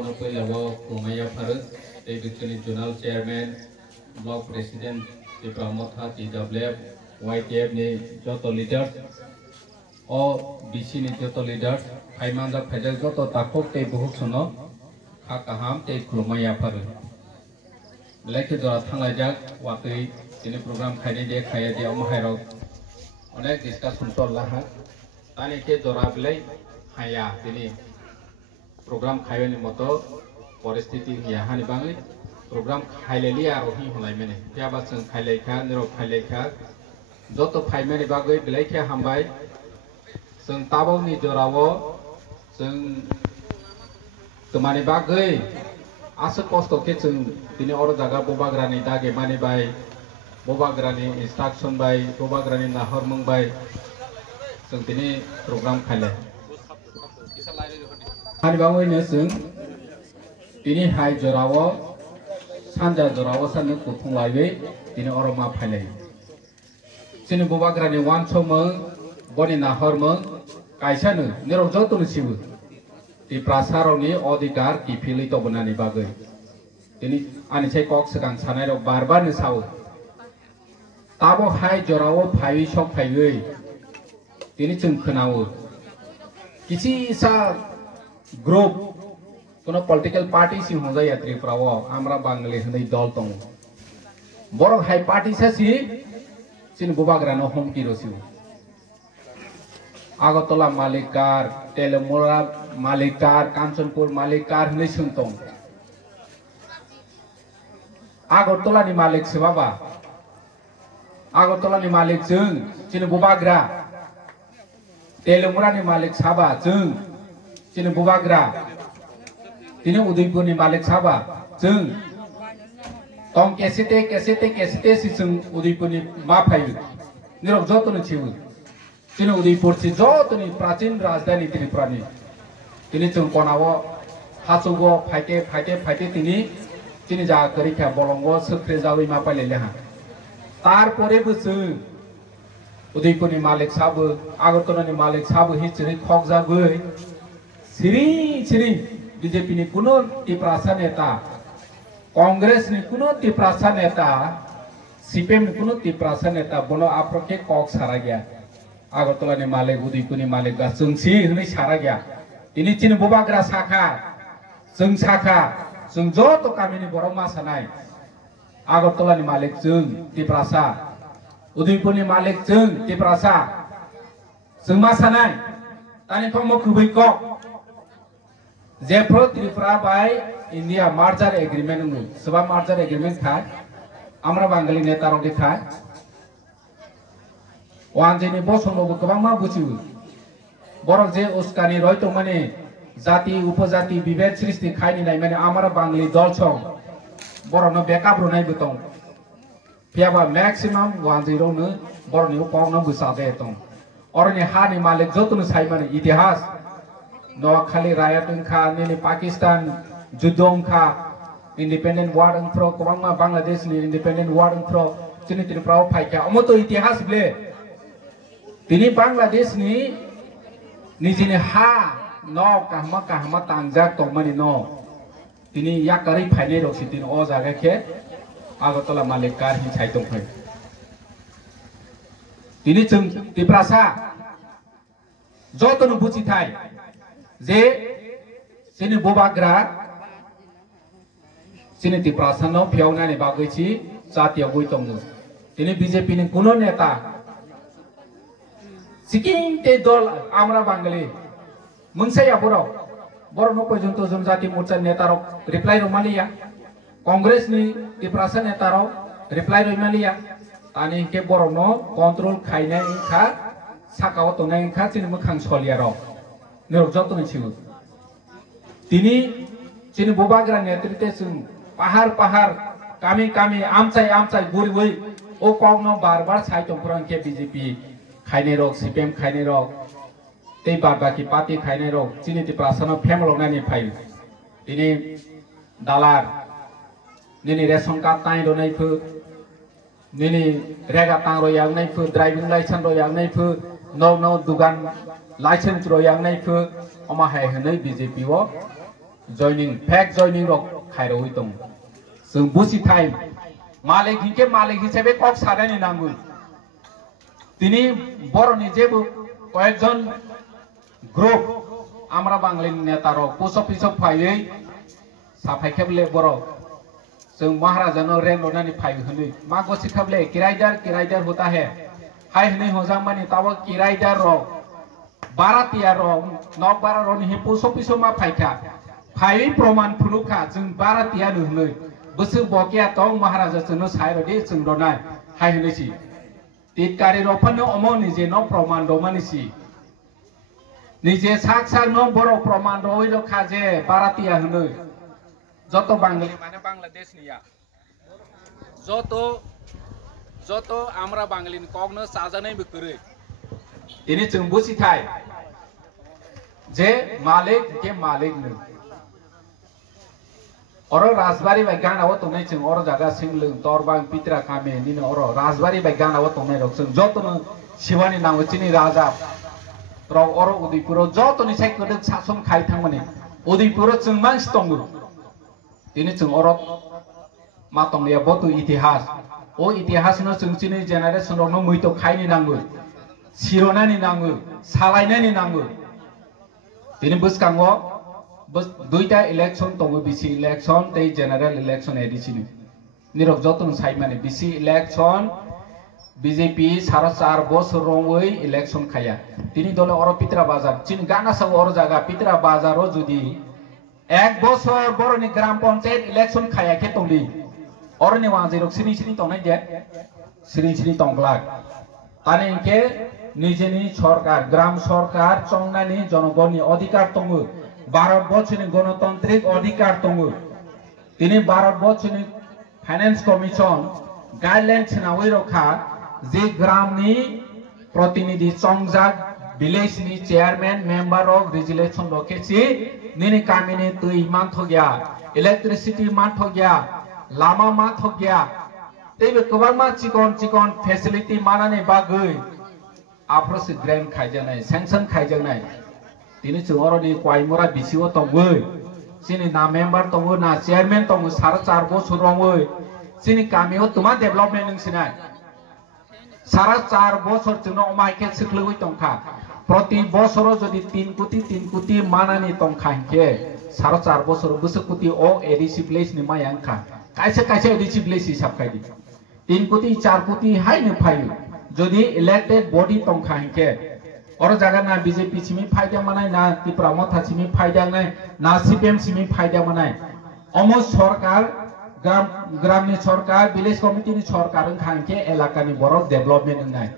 Level Kumaya Paris, Deputy Journal Chairman, Block President, the Pramotha, TWF, YTF, Joto leaders, or BC Joto leaders, Haimanda Pedal Joto Takok, Te Buhusuno, Hakaham, Te Kumaya Paris. Like the Thangajak, Waki, in the program Kayade Kayade Omahero, on a discussion for Laha, Tanike Dorable, Haya, Dini. Program खायने मतो परिस्थिति यहाँ नि बांगे program खायलेली आरोही होलाई मैंने क्या बात संग खायले क्या निरो खायले क्या जो तो खाय मैंने बागे बिलाई क्या हम बाय संग ताबो नि जोरावो संग तुम्हारे बागे आसे कॉस्ट के संग दिने और जगह बोबाग्रानी दागे माने बाय बोबाग्रानी इंस्ट्रक्शन बाय बोबाग्रानी नाहर मंग बाय संग दिने program खायले Hari bangun nesung, ini hai jorawo, sanja jorawo sana kutung lagi, ini orang mah pilih. Sini buat kerana wan cuma, boni nahor meng, kaisa nu, ni orang jauh tu siu. Di prasarong ni adhikar kipilih tu benar ni bagai. Ini ane saya kok sekarang sana itu barbar ni sahu. Tabo hai jorawo pilih sok pilih, ini cuma kenal. Kisi sa Group, kono political party si honda ya Tripura amra Bangladesh nei dol tong. Borok hai party sa si sin bubagra no home kiro siu. Agartala Malikar, Telemura Malikar, Kanchanpur Malikar nei suntong. Agartala ni Malik sebaba. Agartala ni Malik jeng sin bubagra. Telemura ni Malik saba jeng Sini bubagra, ini Udaipur ni Malik Sabah, jeng, tong kesite si jeng Udaipur ni maafai, ni rok joto ni ciu, sini Udaipur si joto ni pracin rajdhani Tripura ni, ini jeng konawo, hasugo, paite tini, sini jaga kerja bolongo sekre jawi maafai lelehan, tar pore busu, Udaipur ni Malik Sabah, Agartala ni Malik Sabah hiciri khok jagai. Siri BJP ni kuno tiprasa neta, Kongres ni kuno tiprasa neta, CPM ni kuno tiprasa neta, bono aproke kok sara gaya. Agartala ni Malik Udaipur ni Malik ga sungsi ni sara gaya. Ini cini bubagra saka, sung joto kami ni boroma sanai. Agartala ni Malik sung tiprasa, Udaipur ni Malik sung tiprasa, sung masanai. Tani komo kubai kok. Jepro Tripura by India merger agreement nu, sebab merger agreement था, amra Bangali neta rong था, wan jeni bos hono bukabang ma buciu, borok je uskani roy to mane jati upajati bibet sristi खाई ni mane amra Bangali dol chong, borok no backup ro nai butong, piaba maximum 10 nu borok ni upong no busa de tong, और ने हानि मालिक जो तुम साई मने इतिहास Noakhali rakyat engkau ini Pakistan judong ka independent war engkau kebangma Bangladesh ni independent war engkau sini Tripura paika amoto itihas ble tini Bangladesh ni nijine ha no kahma tangjak tongmani no tini yakari paine roksi tini o jaga ke Agartala Malikar hi chai tongpai tini jeng Tripura sa joto nu buci thai जे sini bubagra sini tiprasa no phiauna ni bagaichi jatiya goi tongnu tini BJP ni kuno neta siking te dol amra Bangali mungsai aboro boro no porjonto jonjati morcha neta rok reply ro maliya Congress ni tiprasa neta ro reply ro maliya tani ke boro no control khaina ingkha sakao tonai ingkha chini mukhang solia ro Nero joto ni ciu. Tini cini bubagra netrite sung pahar kami amcai guri o kong no barbar sai tongprang ke BJP khaine rok CPM khaine rok tei barbaki party khaine rok cini ti prasana phemlong na ni phai. Tini dalar nini ration card tai ro nai phu nini rega tang ro yang nai phu driving license ro yang nai phu no dugan license ro yang nai phu ama hai hanai BJP wo joining fake joining rok khairo hui tong जों बुसि time मालिक हिंके मालिक हिसाबै कक सादानि नांगौ दिनै बर'नि जेबो कयेकजन group आमरा बांलानि नेतारक पुसप पिसप फायै साफायखेबले बर' जों महाराजानो रेननानै फाय होनै मा गसिखाबले किरायदार होता है हाय होनै हजां मानि ताव किरायदार र बारातिया र नक बारा र नि पुसप पिसप मा फायखा फायै प्रमाण फुनुखा जों बारातिया होनै बसु बकिया तो महाराजा जोंनो सायरदि जों रनाय हाय होनैसि तितकारि रफानो अमो निजे न प्रमाण दमानिसि निजे साक साक न बर' प्रमाण रय रखा जे बारातिया होनै जत बांगाली माने बांलादेश निया जत आमरा बांगालीनि कगनो साजानाय बकरै दिनै जों बुसिथाय जे मालिक के मालिक नो और राजबारी बाय गानाव तंनाय जों और जागा सिंगलों तोरबां पित्रा कामे निनो और राजबारी बाय गानाव तंनाय रक जों जतनो शिवानि नांगोचिनि राजा र और उदयपुर जतनि सायकदो सासन खाय थांमाने उदयपुर जों मानसि दंगो दिनै जों और मा तंनाया बतु इतिहास ओ इतिहास न जोंचिनि जेनारेशन रनो मैतो खायनि नांगो सिरनानि नांगो सालायनानि नांगो दिनै बसकांगो बस दुईटा इलेक्शन तंगो बीसी इलेक्शन ते जनरल इलेक्शन एडिसिन निरक जतन साइ माने बीसी इलेक्शन बीजेपी 4.5 बছর रंगै इलेक्शन खाया तिनी दले और पित्रा बाजार चिन गाना सब और जागा पित्रा बाजारो जुदी 1 বছর बरनि ग्राम पंचायत इलेक्शन खाया के तंदि और नि वाजे रक सिनि तंनाय दे सिनि तंगला ताने के निजेनि सरकार ग्राम सरकार चंगनानि जनगणनि अधिकार तंगो भारतवर्षनि गणतान्त्रिक अधिकार दंगो दिनै भारतवर्षनि फाइनेंस कमिशन गाइडलाइन छिनावै रखा जे ग्रामनि प्रतिनिधि चंगजाक विलेजनि चेयरमैन मेंबर ऑफ रेजुलेशन रखेछि निनि कामिनि दै मानथ गया इलेक्ट्रिसिटी मानथ गया लामा मानथ गया तेबे गोबां मा चिकन फेसिलिटी मानानै बागै आफ्रोस ग्रेन खायजानाय सैंक्शन खायजानाय दिनै जोंरनि क्वाइमरा बिसिओ तंगो सिनि ना मेंबर तंगो ना चेयरमैन तंगो 4.5 বছর रंगै सिनि गामियाव तुमा डेवलपमेंट नोंसिनाय 4.5 বছর जोंनो अमायके सिखलुइ तंखा प्रति বছর যদি 3 কোটি मानानि तंखा के 4.5 বছর 20 কোটি ओ एडिसि प्लेस नि मायांखा कायसे एडिसि प्लेस हिसाब खायदि 3 কোটি 4 কোটি हायनो फायो যদি इलेक्टेड बॉडी तंखा के और जागा ना बीजेपी सिमी फायदा मनाय ना त्रिपुरा मथा सिमी फायदा नाय ना सीपीएम सिमी फायदा मनाय अमो सरकार ग्रामनि सरकार विलेज कमिटिनि सरकार खांके एलाकानि बर डेवलपमेंट नाय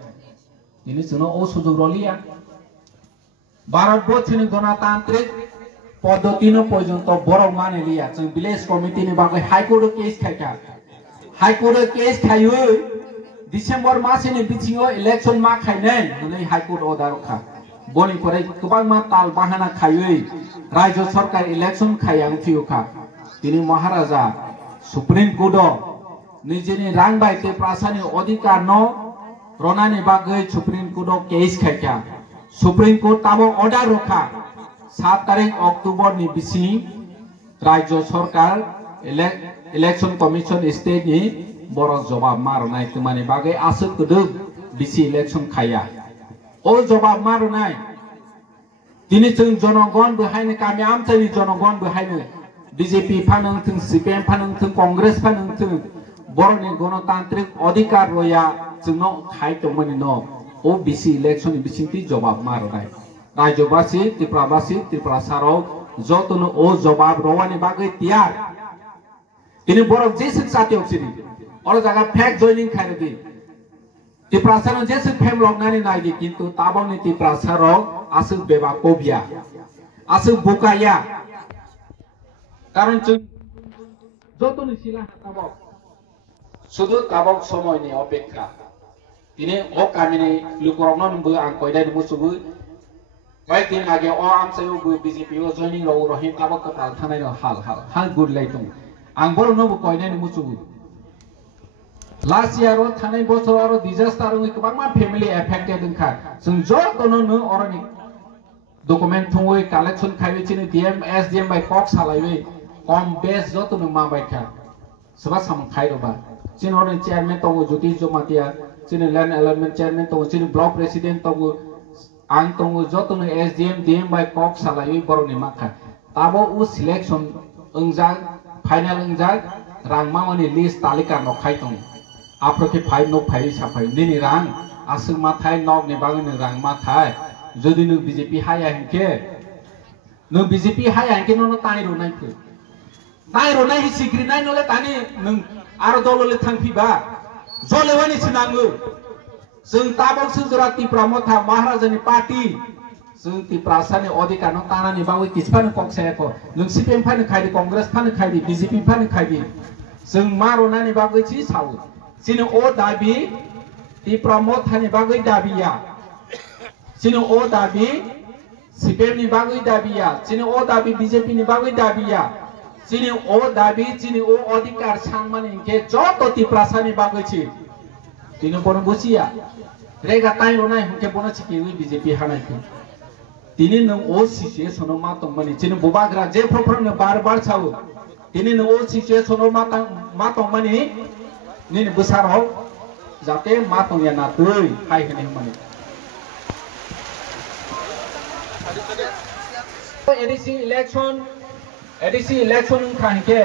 दिनै जोंनो ओ सुजुग रलिया भारतवर्षनि गणतान्त्रिक पद्धतिनो पर्यन्त बर मानिलिया जों विलेज कमिटिनि बागै हाइकोर्ट केस खायका हाइकोर्ट केस खायो डिसेम्बर मासनि बिथिङाव इलेक्शन मा खायनै होनै हाइकोर्ट अर्डार खा बनि परे गोबां मा ताल बाहाना खायै राज्य सरकार इलेक्शन खायां थिउखा दिनै महाराजा सुप्रीम कोर्ट निजेनि रां बायते प्रासानि अधिकार न रनानि बागै सुप्रीम कोर्ट केस खायका सुप्रीम कोर्ट ताबो अर्डार रखा 7 तारिख अक्टोबर नि बिसिं राज्य सरकार इलेक्शन कमिशन स्टेट नि बरक जवाब मारनाय तुमानि बागै आसो कदो बिसि इलेक्शन खाया ओ जवाब मारनाय दिनै जों जनगण बहायनो गामि आमथानि जनगण बहायनो बीजेपी फानोंथों सीपीएम फानोंथों कांग्रेस फानोंथों बरनि गणतान्त्रिक अधिकार रया जोंनो खायतमनि न ओ बिसि इलेक्शन बिसिंति जवाब मारनाय राज्यबासी त्रिपुरा साराव जतनो ओ जवाब रवानि बागै तियार दिनै बरक जे जाति अक्सिनि और जगह फेक जॉइनिंग खाने दी तिप्रासार जैसे फेम लग्नानी नायदि किंतु ताबावनि तिप्रासार आसु बेबा कोबिया आसु बुकाया कारण जों जतनि सिला हाताबाव सुदु ताबाव समयनि अपेक्षा दिनै ओ कामिनि लुकरननबो आं कयदाय मुसुबो बाय दिन आगे ओ आमसायबो बीजेपी ओ जॉइनिंग रौ रहिम ताबा कथा थानाय हाल गुरलाय दं आं बरनबो कयनाय मुसुबो लास्ट ईयर थाने बছর और डिजास्टार गोबां मा फेमिली एफेक्टेड ओंखा जों जतनो नो अरनि document thongoi collection khai chini DM SDM by kok salaiwe kom base joto no ma bai kha saba sam khai ro ba chini hor chairman tongo Jyotish Jomatia chini land allotment chairman tongo chini block president tongo ang tongo joto no SDM DM by kok salaiwe boroni ma kha tabo u selection ungjak final ungjak rangma mani list talika no khai tongo apro ke 5 no 5 sapai nini rang asung ma thai nok ni bang rang ma thai যদি নু BJP হায়া হেনকে নু BJP হায়া হেনকে no তাই রনাই ফে তাই রনাই হি সিগ্রি নাই নলে তানি নু আর দললে থাংফিবা জলেওয়ানি सिनाङो जों ताबल सुजरा तिप्रा मथा महाराजानि पार्टी जों तिप्रासानि अधिकार न तानानि बावै किसफानो कक्सायाको नों सिपिएम फानो खायदि कांग्रेस फानो खायदि बीजेपी फानो खायदि जों मारनानि बागै छि सावो सिनो ओ दाबि तिप्रा मथानि बागै दाबिया Sini o dabi, CPM ni bagui dabiya. Sini o dabi BJP ni bagui dabiya. Sini o dabi, sini o adhikar sangman inke joto tiprasa ni bagui chi. Tino bono busiya. Rega tai lo nai hunke bono chiki ui BJP hanai ki. Tini nung o situation o matong mani. Sini bubagra je program ne bar chawu. Tini nung o situation o matong mani. Nini besar ho. Jate matong ya natui. Hai hene mani. ADC election khan ke